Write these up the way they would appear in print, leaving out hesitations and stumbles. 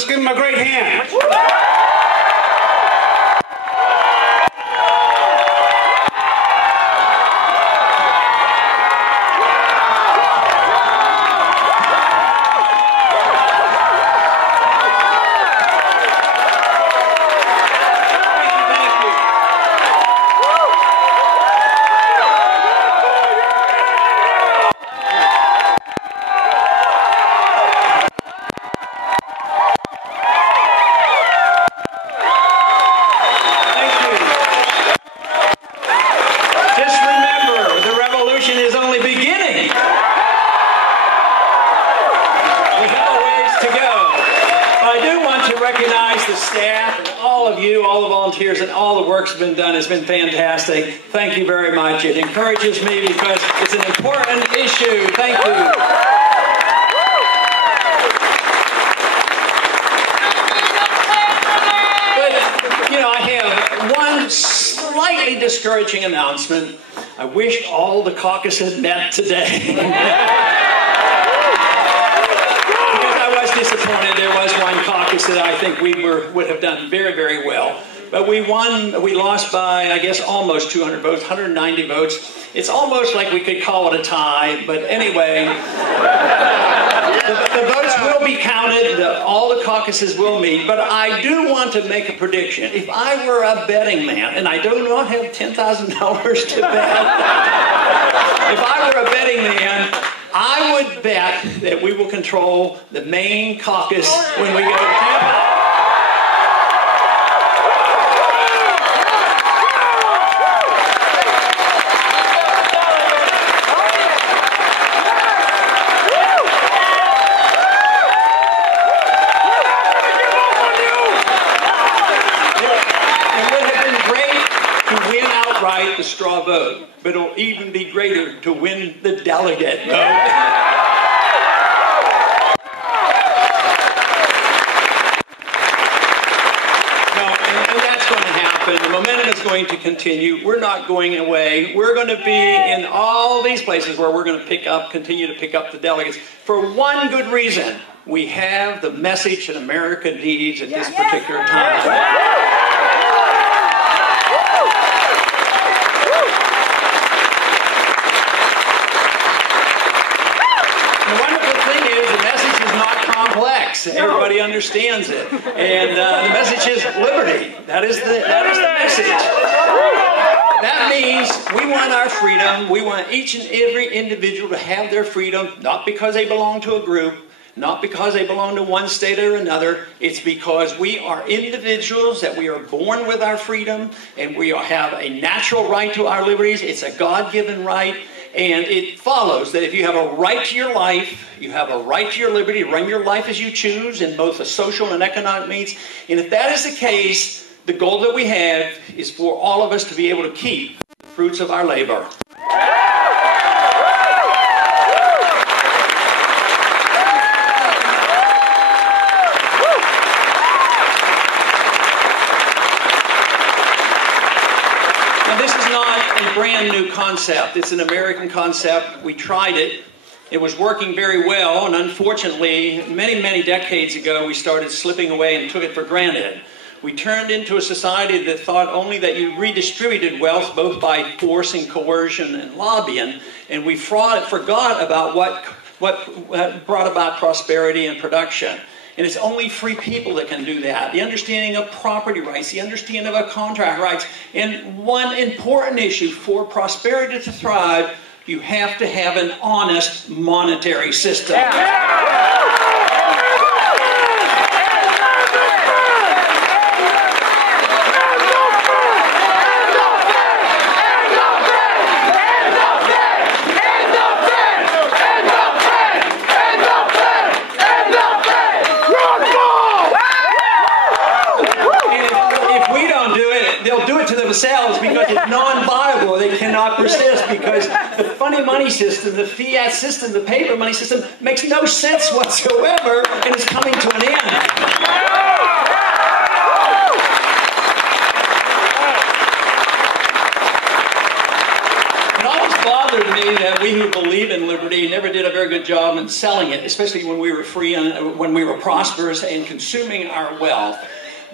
Let's give them a great hand. And all the work's been done has been fantastic. Thank you very much. It encourages me because it's an important issue. Thank you. But, you know, I have one slightly discouraging announcement. I wish all the caucus had met today. Because I was disappointed. There was one caucus that I think we would have done very, very well. But we lost by, I guess, almost 200 votes, 190 votes. It's almost like we could call it a tie, but anyway, the votes will be counted, all the caucuses will meet, but I do want to make a prediction. If I were a betting man, and I do not have $10,000 to bet, if I were a betting man, I would bet that we will control the Maine Caucus when we go to Tampa. The straw vote, but it'll even be greater to win the delegate vote. And that's going to happen. The momentum is going to continue. We're not going away. We're going to be in all these places where we're going to continue to pick up the delegates for one good reason. We have the message that America needs at this particular time. Complex. Everybody understands it. And the message is liberty. That is the message. That means we want our freedom. We want each and every individual to have their freedom, not because they belong to a group, not because they belong to one state or another. It's because we are individuals, that we are born with our freedom, and we have a natural right to our liberties. It's a God-given right. And it follows that if you have a right to your life, you have a right to your liberty to run your life as you choose in both the social and economic means. And if that is the case, the goal that we have is for all of us to be able to keep the fruits of our labor. Brand new concept. It's an American concept. We tried it. It was working very well, and unfortunately, many, many decades ago, we started slipping away and took it for granted. We turned into a society that thought only that you redistributed wealth both by force and coercion and lobbying, and we forgot about what brought about prosperity and production. And it's only free people that can do that. The understanding of property rights, the understanding of contract rights. And one important issue for prosperity to thrive, you have to have an honest monetary system. Themselves, because it's non-viable. They cannot persist because the funny money system, the fiat system, the paper money system makes no sense whatsoever and is coming to an end. It always bothered me unfortunately, we who believe in liberty never did a very good job in selling it, especially when we were free and when we were prosperous and consuming our wealth.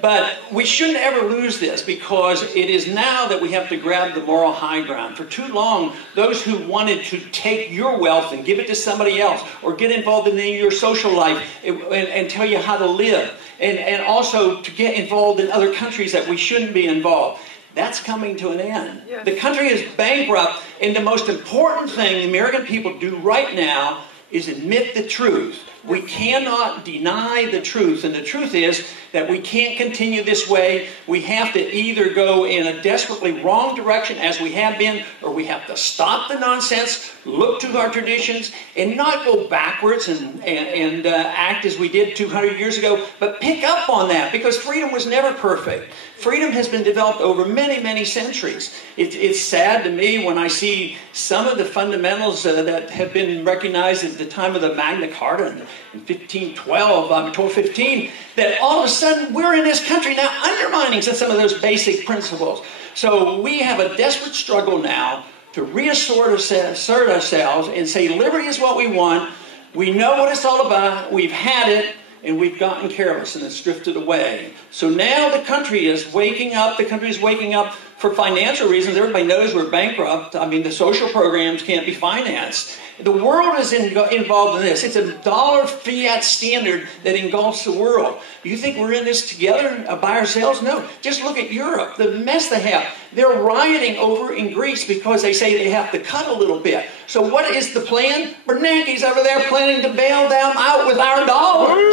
But we shouldn't ever lose this, because it is now that we have to grab the moral high ground. For too long, those who wanted to take your wealth and give it to somebody else, or get involved in your social life and tell you how to live, and also to get involved in other countries that we shouldn't be involved, that's coming to an end. Yes. The country is bankrupt, and the most important thing the American people do right now is admit the truth. We cannot deny the truth, and the truth is that we can't continue this way. We have to either go in a desperately wrong direction, as we have been, or we have to stop the nonsense, look to our traditions, and not go backwards and act as we did 200 years ago, but pick up on that, because freedom was never perfect. Freedom has been developed over many, many centuries. It's sad to me when I see some of the fundamentals that have been recognized at the time of the Magna Carta in 1215, that all of a sudden we're in this country now undermining some of those basic principles. So we have a desperate struggle now to reassert ourselves and say liberty is what we want. We know what it's all about. We've had it. And we've gotten careless, and it's drifted away. So now the country is waking up. The country is waking up for financial reasons. Everybody knows we're bankrupt. I mean, the social programs can't be financed. The world is involved in this. It's a dollar fiat standard that engulfs the world. You think we're in this together by ourselves? No. Just look at Europe, the mess they have. They're rioting over in Greece because they say they have to cut a little bit. So what is the plan? Bernanke's over there planning to bail them out with our dollars.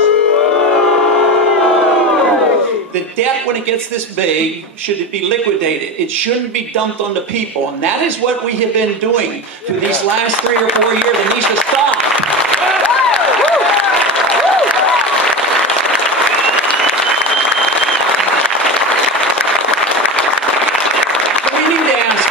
The debt, when it gets this big, should be liquidated. It shouldn't be dumped on the people. And that is what we have been doing for these last 3 or 4 years. It needs to stop. We need to ask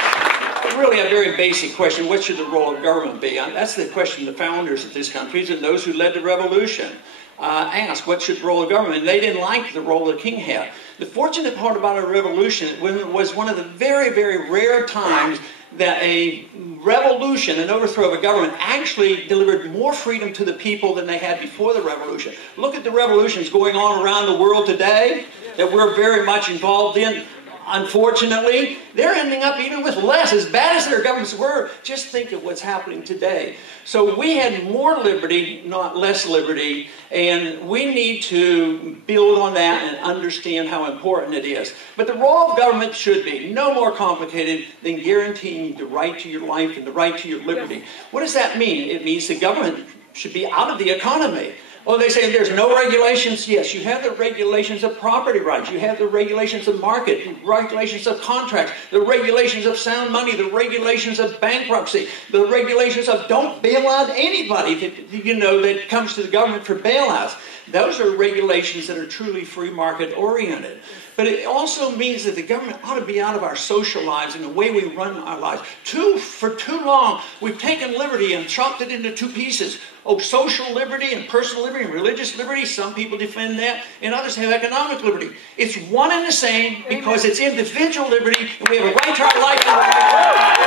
really a very basic question. What should the role of government be? That's the question the founders of this country and those who led the revolution asked, what should the role of government? And they didn't like the role the king had. The fortunate part about our revolution was one of the very, very rare times that a revolution, an overthrow of a government, actually delivered more freedom to the people than they had before the revolution. Look at the revolutions going on around the world today that we're very much involved in. Unfortunately, they're ending up even with less. As bad as their governments were, just think of what's happening today. So we had more liberty, not less liberty, and we need to build on that and understand how important it is. But the role of government should be no more complicated than guaranteeing the right to your life and the right to your liberty. What does that mean? It means the government should be out of the economy. Well, they say there's no regulations. Yes, you have the regulations of property rights. You have the regulations of market, regulations of contracts, the regulations of sound money, the regulations of bankruptcy, the regulations of don't bail out anybody that comes to the government for bailouts. Those are regulations that are truly free market oriented. But it also means that the government ought to be out of our social lives and the way we run our lives. For too long, we've taken liberty and chopped it into two pieces. Oh, social liberty and personal liberty and religious liberty. Some people defend that, and others have economic liberty. It's one and the same because it's individual liberty, and we have a right to our life and a right to our life.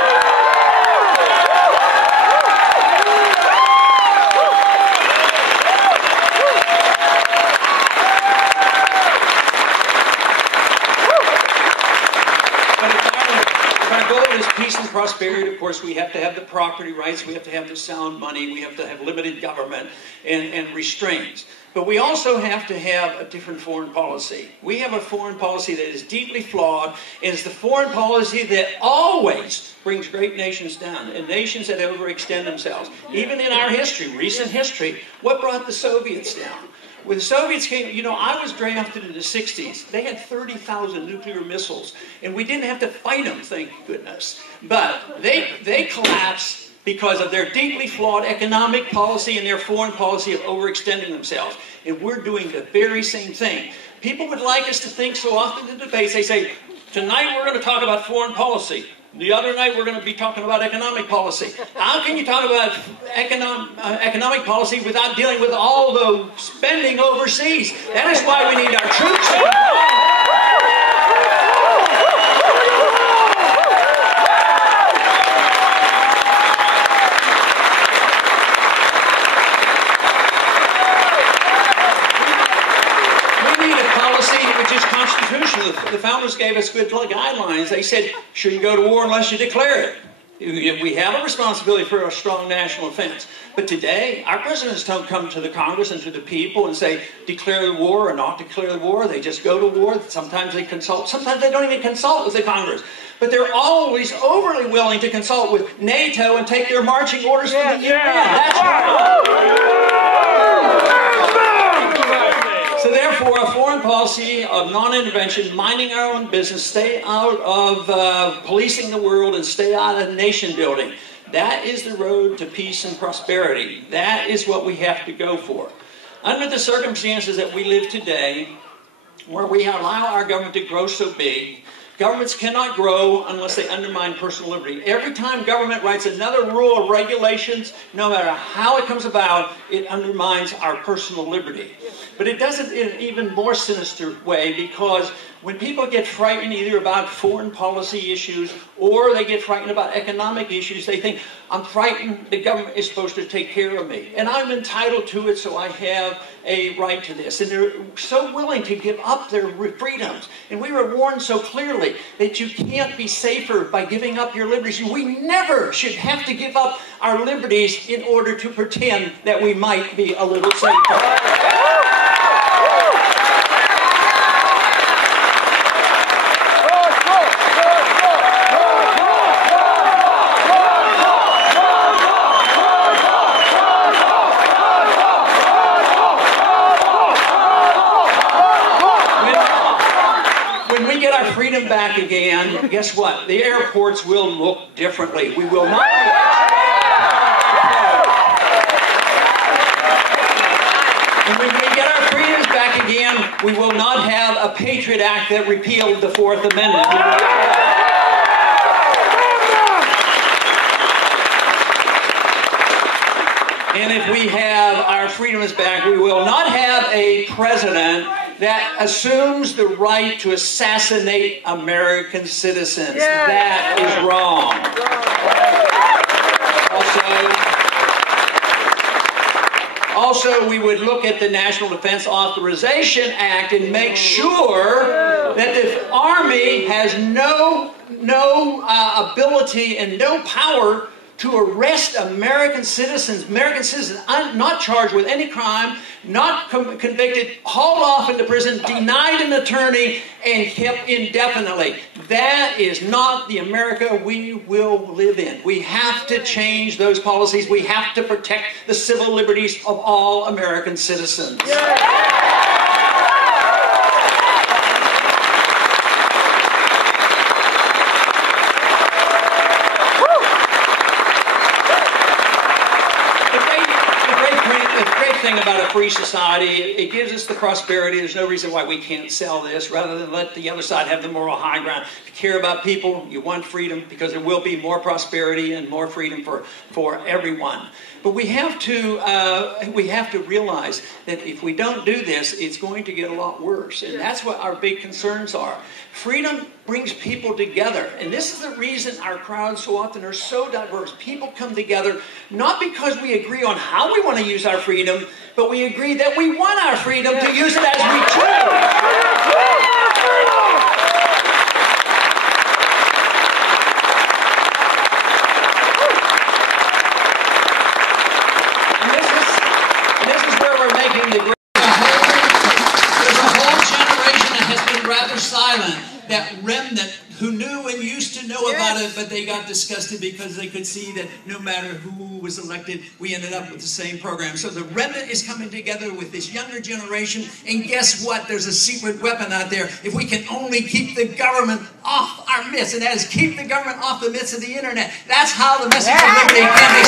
Peace and prosperity, of course, we have to have the property rights, we have to have the sound money, we have to have limited government and restraints. But we also have to have a different foreign policy. We have a foreign policy that is deeply flawed, and it's the foreign policy that always brings great nations down, and nations that overextend themselves. Even in our history, recent history, what brought the Soviets down? When the Soviets came, I was drafted in the 60s. They had 30,000 nuclear missiles, and we didn't have to fight them, thank goodness. But they collapsed because of their deeply flawed economic policy and their foreign policy of overextending themselves. And we're doing the very same thing. People would like us to think so often in debates, they say, tonight we're going to talk about foreign policy. The other night we're going to be talking about economic policy. How can you talk about economic policy without dealing with all the spending overseas? That is why we need our troops. Congress gave us good guidelines. They said, shouldn't go to war unless you declare it. We have a responsibility for a strong national defense. But today, our presidents don't come to the Congress and to the people and say, declare the war or not declare the war. They just go to war. Sometimes they consult. Sometimes they don't even consult with the Congress. But they're always overly willing to consult with NATO and take their marching orders from the UN. That's wrong. So therefore, a foreign policy of non-intervention, minding our own business, stay out of policing the world, and stay out of nation building. That is the road to peace and prosperity. That is what we have to go for. Under the circumstances that we live today, where we allow our government to grow so big, governments cannot grow unless they undermine personal liberty. Every time government writes another rule or regulations, no matter how it comes about, it undermines our personal liberty. But it does it in an even more sinister way, because when people get frightened either about foreign policy issues or they get frightened about economic issues, they think, I'm frightened, the government is supposed to take care of me. And I'm entitled to it, so I have a right to this. And they're so willing to give up their freedoms. And we were warned so clearly that you can't be safer by giving up your liberties. We never should have to give up our liberties in order to pretend that we might be a little safer. Freedom back again, guess what? The airports will look differently. We will not. And when we get our freedoms back again, we will not have a Patriot Act that repealed the Fourth Amendment. And if we have our freedoms back, we will not have a president that assumes the right to assassinate American citizens. That is wrong. Also, we would look at the National Defense Authorization Act and make sure that the Army has no ability and no power to arrest American citizens not charged with any crime, not convicted, hauled off into prison, denied an attorney, and kept indefinitely. That is not the America we will live in. We have to change those policies. We have to protect the civil liberties of all American citizens. About a free society, it gives us the prosperity. There's no reason why we can't sell this, rather than let the other side have the moral high ground. If you care about people, you want freedom, because there will be more prosperity and more freedom for everyone. But we have to realize that if we don't do this, it's going to get a lot worse. And that's what our big concerns are. Freedom brings people together. And this is the reason our crowds so often are so diverse. People come together not because we agree on how we want to use our freedom, but we agree that we want our freedom to use it as we choose. Silent, that remnant who knew and used to know about it, but they got disgusted because they could see that no matter who was elected, we ended up with the same program. So the remnant is coming together with this younger generation, and guess what? There's a secret weapon out there. If we can only keep the government off our midst, and that is keep the government off the midst of the internet. That's how the message of liberty can be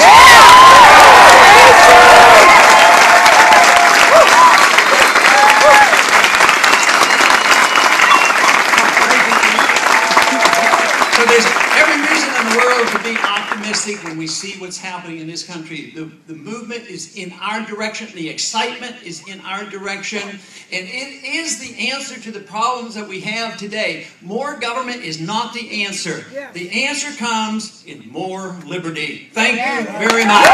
There's every reason in the world to be optimistic when we see what's happening in this country. The movement is in our direction. The excitement is in our direction. And it is the answer to the problems that we have today. More government is not the answer. The answer comes in more liberty. Thank you very much.